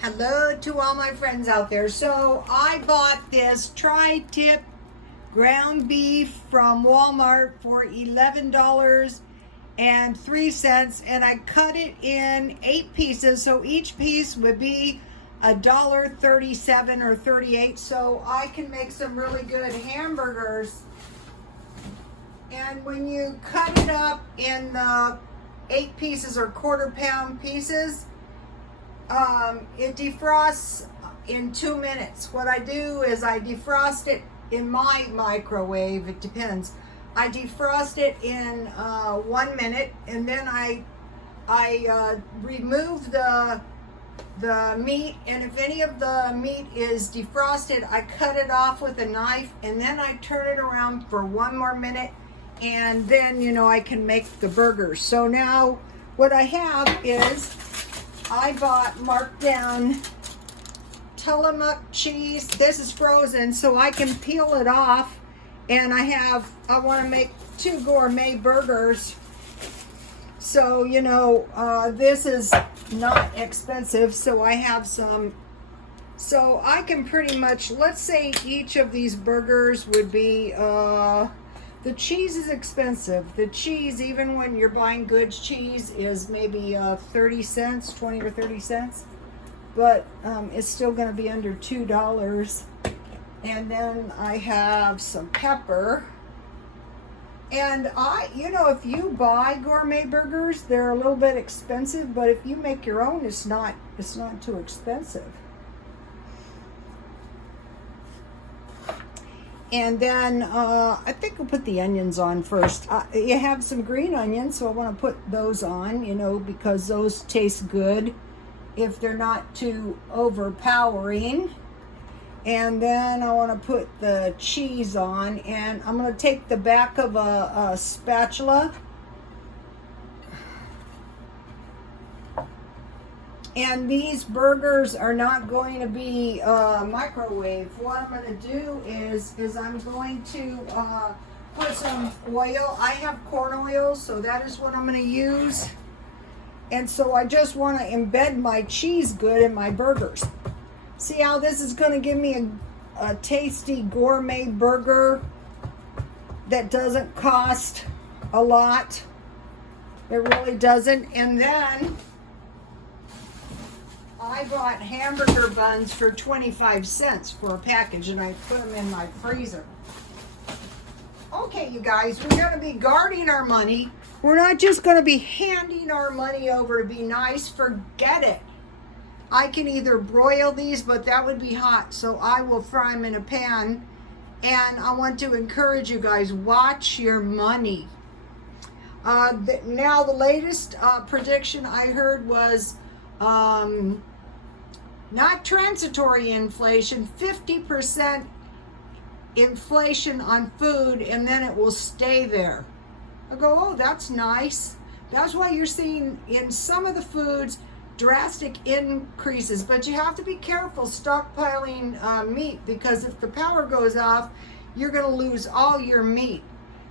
Hello to all my friends out there. So I bought this tri-tip ground beef from Walmart for $11.03, and I cut it in 8 pieces, so each piece would be $1.37 or 38, so I can make some really good hamburgers. And when you cut it up in the 8 pieces or quarter-pound pieces, it defrosts in 2 minutes. What I do is I defrost it in my microwave. It depends. I defrost it in 1 minute, and then I remove the meat. And if any of the meat is defrosted, I cut it off with a knife, and then I turn it around for 1 more minute, and then I can make the burgers. So now what I have is I bought marked down Tillamook cheese. This is frozen, so I can peel it off. And I want to make 2 gourmet burgers. So, this is not expensive, so I have some. So I can pretty much, let's say each of these burgers would be, the cheese is expensive. The cheese, even when you're buying good cheese, is maybe 30 cents, 20 or 30 cents. But it's still going to be under $2. And then I have some pepper. And if you buy gourmet burgers, they're a little bit expensive. But if you make your own, it's not too expensive. And then I think I'll put the onions on first. You have some green onions, so I want to put those on, because those taste good if they're not too overpowering. And then I want to put the cheese on, and I'm going to take the back of a spatula and these burgers are not going to be microwave. What I'm going to do is I'm going to put some oil. I have corn oil, so that is what I'm going to use. And so I just want to embed my cheese good in my burgers. See how this is going to give me a tasty gourmet burger that doesn't cost a lot. It really doesn't. And then I bought hamburger buns for 25 cents for a package, and I put them in my freezer. Okay, you guys, we're going to be guarding our money. We're not just going to be handing our money over to be nice. Forget it. I can either broil these, but that would be hot, so I will fry them in a pan. And I want to encourage you guys, watch your money. Now, the latest prediction I heard was not transitory inflation, 50% inflation on food, and then it will stay there. I go, oh, that's nice. That's why you're seeing in some of the foods drastic increases, but you have to be careful stockpiling meat, because if the power goes off, you're going to lose all your meat.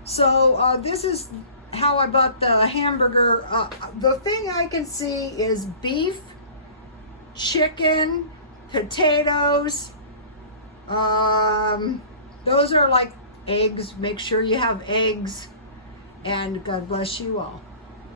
So this is how I bought the hamburger. The thing I can see is beef, chicken, potatoes. Those are like eggs. Make sure you have eggs. And God bless you all.